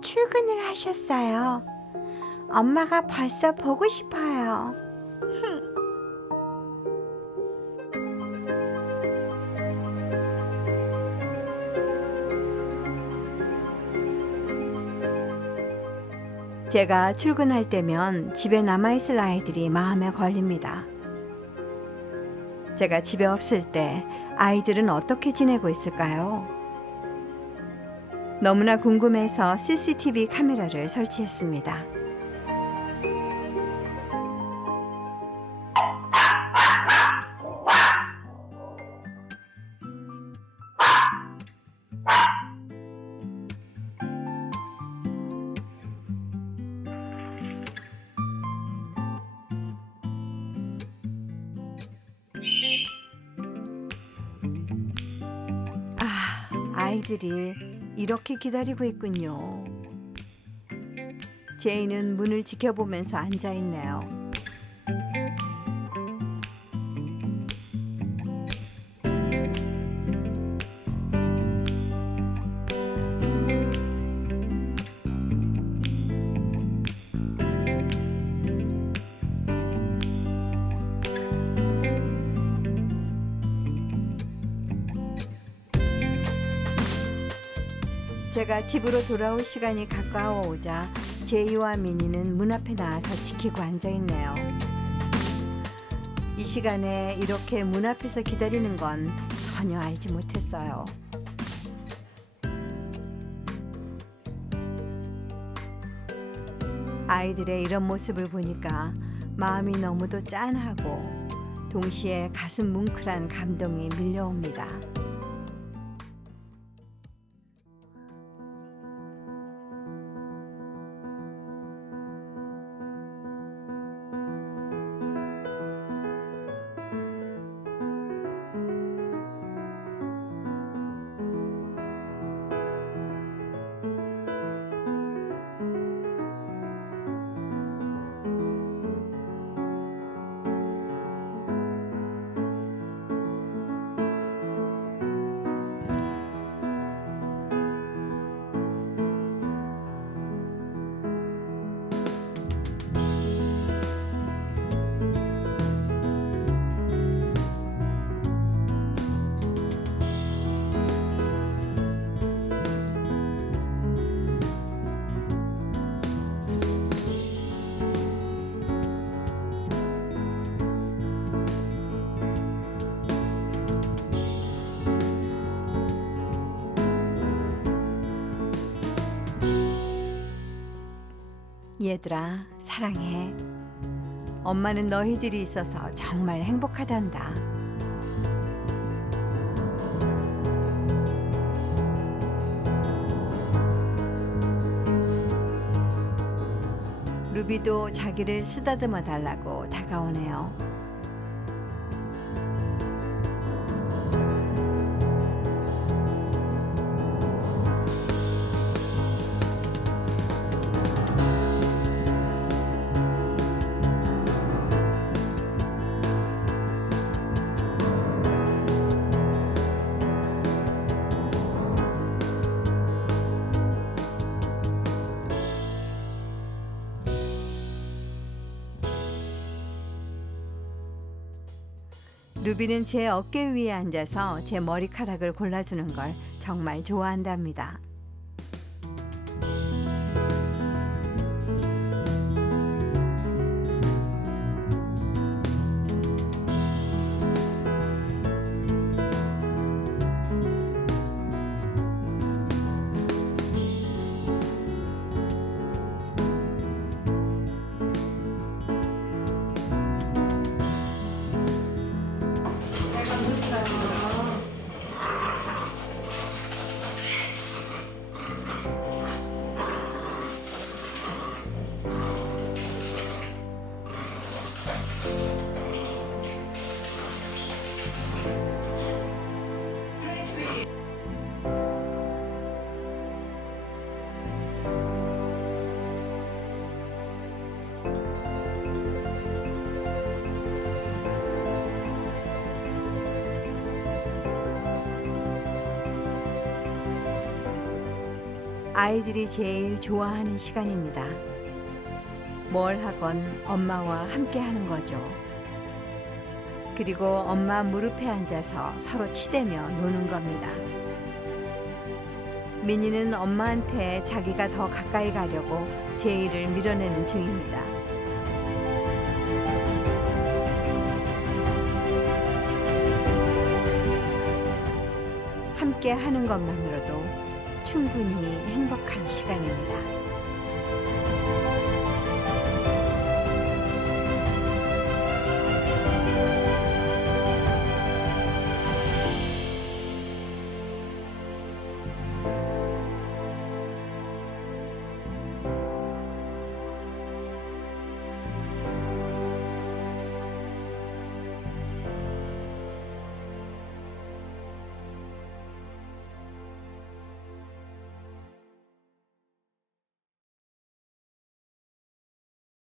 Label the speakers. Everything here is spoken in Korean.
Speaker 1: 출근을 하셨어요. 엄마가 벌써 보고 싶어요. 제가 출근할 때면 집에 남아있을 아이들이 마음에 걸립니다. 제가 집에 없을 때 아이들은 어떻게 지내고 있을까요? 너무나 궁금해서 CCTV 카메라를 설치했습니다. 아, 아이들이 이렇게 기다리고 있군요. 제이는 문을 지켜보면서 앉아 있네요. 제가 집으로 돌아올 시간이 가까워 오자 제이와 미니는 문 앞에 나와서 지키고 앉아 있네요. 이 시간에 이렇게 문 앞에서 기다리는 건 전혀 알지 못했어요. 아이들의 이런 모습을 보니까 마음이 너무도 짠하고 동시에 가슴 뭉클한 감동이 밀려옵니다. 얘들아, 사랑해. 엄마는 너희들이 있어서 정말 행복하단다. 루비도 자기를 쓰다듬어 달라고 다가오네요. 루비는 제 어깨 위에 앉아서 제 머리카락을 골라주는 걸 정말 좋아한답니다. Thank you. 아이들이 제일 좋아하는 시간입니다. 뭘 하건 엄마와 함께 하는 거죠. 그리고 엄마 무릎에 앉아서 서로 치대며 노는 겁니다. 미니는 엄마한테 자기가 더 가까이 가려고 제이를 밀어내는 중입니다. 함께 하는 것만으로도 충분히 행복한 시간입니다.